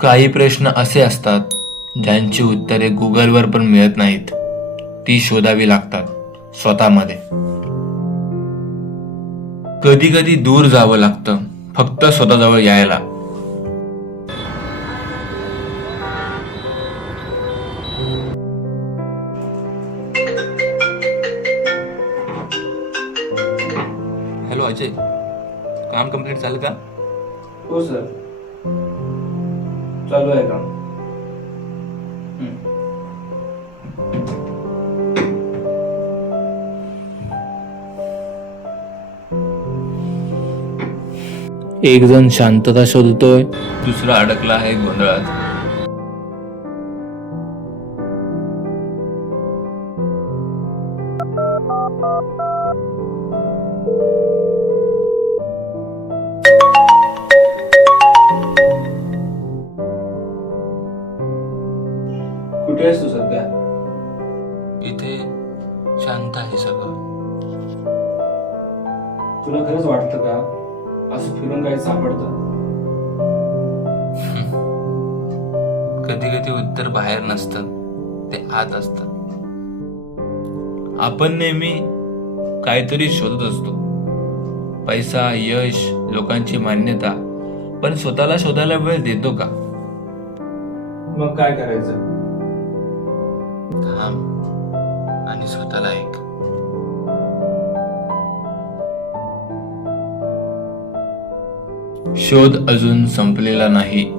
काही प्रश्न असे असतात ज्यांची उत्तरे गुगलवर पण मिळत नाहीत. ती शोधावी लागतात स्वतःमध्ये. कधी कधी दूर जावं लागतं फक्त स्वतःजवळ यायला. हॅलो अजय, काम कंप्लीट झालं का? हो सर, चालू आहे काम. एक जण शांतता शोधतोय, दुसरा अडकला आहे गोंधळात. कुठे आहेस तू सध्या? इथे शांत आहे सगळं. तुला खरंच वाटतं का असं फिरून काही सापडतं? कधी कधी उत्तर बाहेर नसतं, ते आत असतं. आपण नेहमी काहीतरी शोधत असतो, पैसा, यश, लोकांची मान्यता, पण स्वतःला शोधायला वेळ देतो का? मग काय करायचं? थांब आणि स्वतःला ऐक. शोध अजून संपलेला नाही.